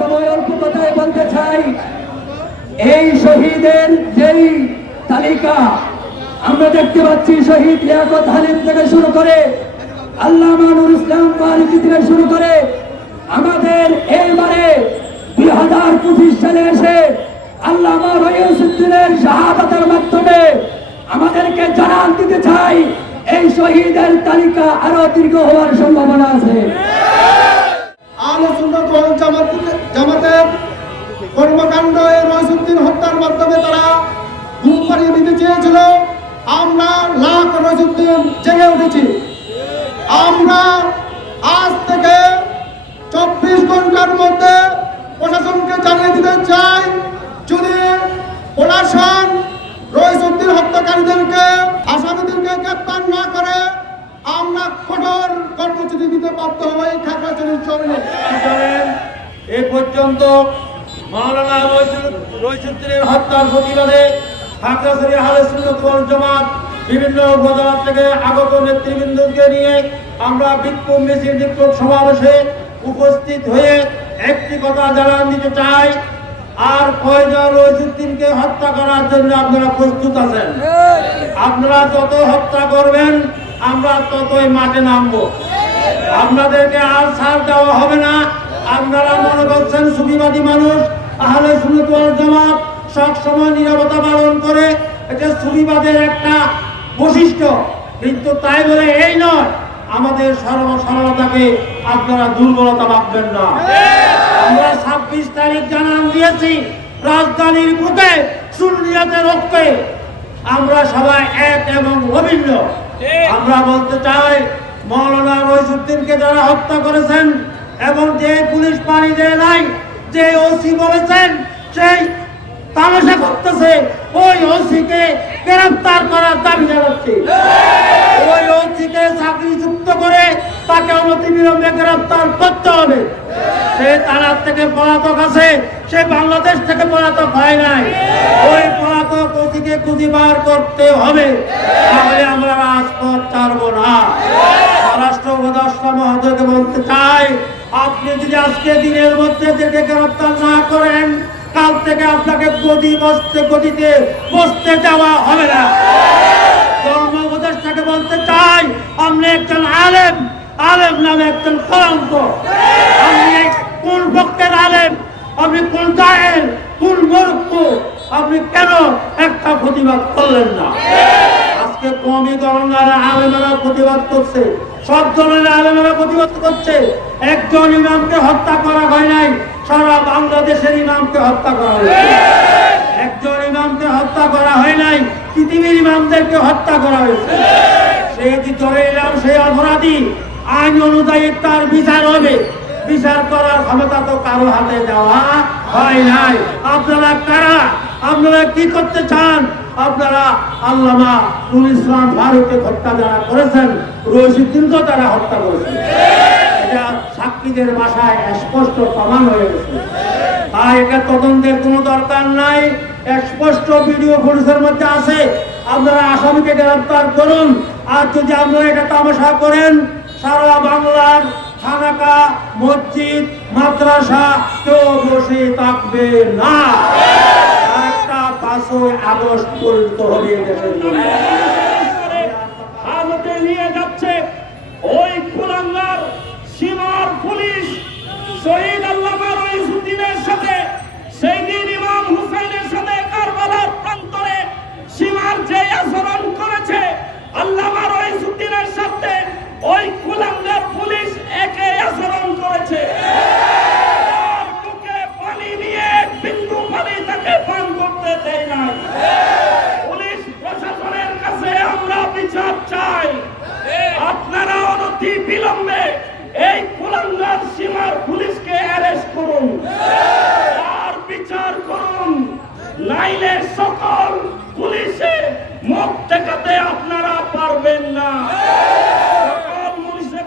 সময় অল্প কথায় বলতে চাই, এই শহীদের যেই তালিকা আমরা দেখতে পাচ্ছি, শহীদ লিয়াকত হালিম থেকে শুরু করে আল্লামা নুরুল ইসলাম ফারুকী থেকে শুরু করে আমাদের এইবারে 2025 সালে এসে আল্লামা রইসউদ্দিনের শাহাদাতের মাধ্যমে আমাদেরকে জানান দিতে চাই এই শহীদের তালিকা আরো দীর্ঘ হওয়ার সম্ভাবনা আছে। আহলে সুন্নাত ওয়াল জামাতের কর্মকাণ্ড এই রইসউদ্দিন হত্যার মাধ্যমে তারা ঘুম পাড়িয়ে দিতে চেয়েছিল। আমরা লাখ রইসউদ্দিন জেগে উঠেছি। আমরা আজ থেকে 24 ঘন্টার মধ্যে প্রশাসনকে জানিয়ে দিতে চাই, যদি প্রশাসন রইসউদ্দিন হত্যাকারীদেরকে আসামিদেরকে গ্রেপ্তার না করে আমরা কঠোর কর্মসূচি দিতে বাধ্য হব। এই খাগড়াছড়ির জমিনে এই পর্যন্ত মাওলানা রইসউদ্দিনের হত্যার প্রতিবাদে খাগড়াছড়ি আহলে সুন্নাত ওয়াল জামাত বিভিন্ন উপজেলা থেকে আগত নেতৃবৃন্দকে নিয়ে আমরা বিক্ষোভ মিছিল, বিক্ষোভ সমাবেশে উপস্থিত হয়ে একটি কথা জানান দিতে চাই, আর কয়জন রইসউদ্দিনকে হত্যা করার জন্য আপনারা প্রস্তুত আছেন? আপনারা যত হত্যা করবেন আমরা ততই মাঠে নামবো। আপনাদেরকে আর ছাড় দেওয়া হবে না। আপনারা মনে করছেন সুফিবাদী মানুষ, আহলে সুন্নাত ওয়াল জামাত সব সময় নীরবতা পালন করে, এটা সুফিবাদের একটা বৈশিষ্ট্য, কিন্তু তাই বলে এই নয় আমাদের সরলতাকে আপনারা দুর্বলতা ভাববেন না। আমরা 26 তারিখ জানান দিয়েছি, রাজধানীর বুকে সুন্নিয়তের ঐক্যে আমরা সবাই এক এবং অভিন্ন। আমরা বলতে চাই, মাওলানা রইসউদ্দিনকে যারা হত্যা করেছেন এবং যে পুলিশ পানি দেয় নাই, যে ওসি বলেছেন সেই তামাশা করতেছে, ওই ওসিকে গ্রেফতার করার দাবি জানাচ্ছি। ওই ওসিকে চাকরিযুক্ত করে তাকে অনতিবিলম্বে গ্রেফতার করতে হবে। সে থানার থেকে পলাতক আছে, সে বাংলাদেশ থেকে পলাতক হয় নাই। ওই পলাতক ওসিকে খুঁজে বার করতে হবে, তাহলে আমরা রাজপথ ছাড়ব না। স্বরাষ্ট্র উপদেষ্টা মহোদয়কে বলতে চাই, আপনি যদি আজকে দিনের মধ্যে যেটা গ্রেফতার না করেন, কাল থেকে আপনাকে গদিতে বসতে দেওয়া হবে না। ধর্ম উপদেষ্টাকে বলতে চাই, আপনি একজন আলেম, আলেম নামে একজন কলঙ্ক। আপনি কোন পক্ষের আলেম? আপনি কোন জাহেল, কোন মূর্খ? আপনি কেন একটা প্রতিবাদ করলেন না? আজকে কমই ধরনের আলেমেরা প্রতিবাদ করছে, সব ধরনের আলেমেরা প্রতিবাদ করছে। একজন ইমামকে হত্যা করা হয় নাই, সারা বাংলাদেশের ইমামকে হত্যা করা হয়েছে। একজন ইমামকে হত্যা করা হয় নাই, পৃথিবীর ইমামদেরকে হত্যা করা হয়েছে। সেই যে ধরে এলাম সেই অপরাধী, আইন অনুযায়ী তার বিচার হবে। বিচার করার ক্ষমতা তো কারো হাতে দেওয়া হয় নাই। আপনারা কারা? আপনারা কি করতে চান? আপনারা আল্লামা নুরুল ইসলাম ফারুককে হত্যা যারা করেছেন, রইসউদ্দিনকেও তারা হত্যা করেছেন। এটা সাক্ষীদের ভাষায় স্পষ্ট প্রমাণ হয়ে গেছে। তাই এটা তদন্তের কোনো দরকার নাই, স্পষ্ট ভিডিও ফুটেজের মধ্যে আছে। আপনারা আসামিকে গ্রেফতার করুন। আর যদি আপনারা এটা তামাশা করেন, সারা বাংলার খানাকা, মসজিদ, মাদ্রাসা কেউ বসে থাকবে না। একটা 5ই আগস্ট পরিণত হবে দেশের জন্য। হাজতে নিয়ে যাচ্ছে ওই কুলাঙ্গার সীমার পুলিশ শহীদ আল্লামা রইসউদ্দিনের সাথে, সেই দিন ইমাম হুসাইনের সাথে কারবালার প্রান্তরে সীমার যে আচরণ করেছে আল্লামা রইসউদ্দিনের সাথে, ওই কুলাঙ্গার পুলিশ একই আচরণ করেছে। মুখে পানি নিয়ে এক বিন্দু পানি তাকে পান করতে দেয় নাই। পুলিশ প্রশাসনের কাছে আমরা বিচার চাই। আপনারা অনতি বিলম্বে এই কুলাঙ্গার সীমার পুলিশকে অ্যারেস্ট করুন আর বিচার করুন, নাইলে সকল পুলিশের মুখ দেখাতে আপনারা পারবেন না। সকল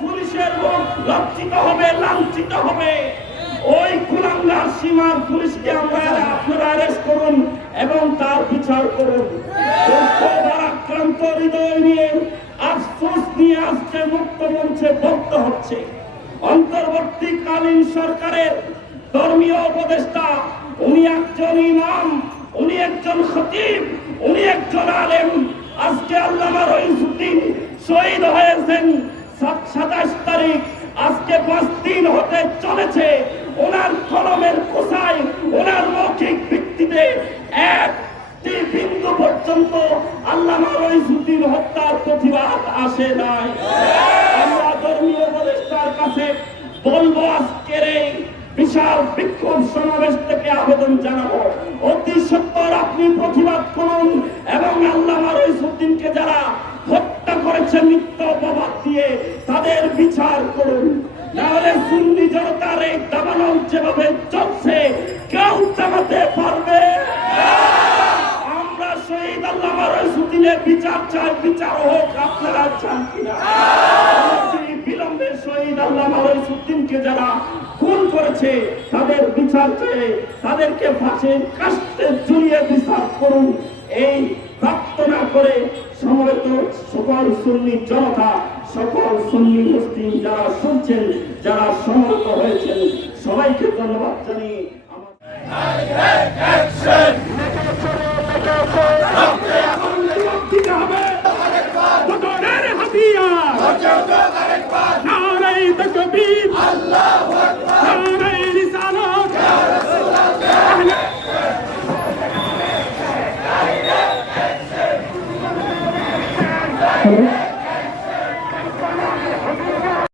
পুলিশের মুখ লজ্জিত হবে, লাঞ্ছিত হবে। ওই কুলাঙ্গার সীমার পুলিশকে আপনারা অ্যারেস্ট করুন এবং তার বিচার করুন। আক্রান্ত হৃদয় নিয়ে আফসোস নিয়ে আজকে মুক্ত মঞ্চে বক্তব্য হচ্ছে, অন্তর্বর্তীকালীন সরকারের ধর্মীয় উপদেষ্টা, উনি একজন ইমাম, উনি একজন খতিব, উনি একজন আলেম। আজকে আল্লামা রইসুদ্দিন শহীদ হয়েছেন 27 তারিখ, আজকে 5 দিন হতে চলেছে। ওনার কলমের কোথায়, ওনার মৌখিক ভিত্তিতে একটি বিন্দু পর্যন্ত আল্লামা রইসুদ্দিন হত্যার প্রতিবাদ আসে নাই। আমরা ধর্মীয় উপদেষ্টার কাছে বলবো, আজকের এই বিশাল বিক্ষোভ সমাবেশ থেকে আবেদন জানাবো, অতি সত্বর আপনি প্রতিবাদ করুন এবং আল্লামা রইসুদ্দিনকে যারা হত্যা করেছে মিথ্যা অপবাদ দিয়ে তাদের বিচার করুন। নাহলে সুন্নি জনতার এই দাবানল যেভাবে চলছে কেউ থামাতে পারবে না। আমরা শহীদ আল্লামা রইসুদ্দিনের বিচার চাই, বিচার হোক। আপনারা চান কিনা? বিলম্বে শহীদ আল্লামা রইসুদ্দিনকে যারা খুন করেছে তাদের বিচার চেয়ে তাদেরকে ফাঁসির কাস্তে ঝুলিয়ে বিচার করুন। এই প্রার্থনা করে সমবেত সকল সুন্নি জনতা, সকল সুন্নি মুসলিম যারা শুনছেন, যারা সমবেত হয়েছেন, সবাইকে ধন্যবাদ জানিয়ে নারে তাকবীর, আল্লাহু আকবার।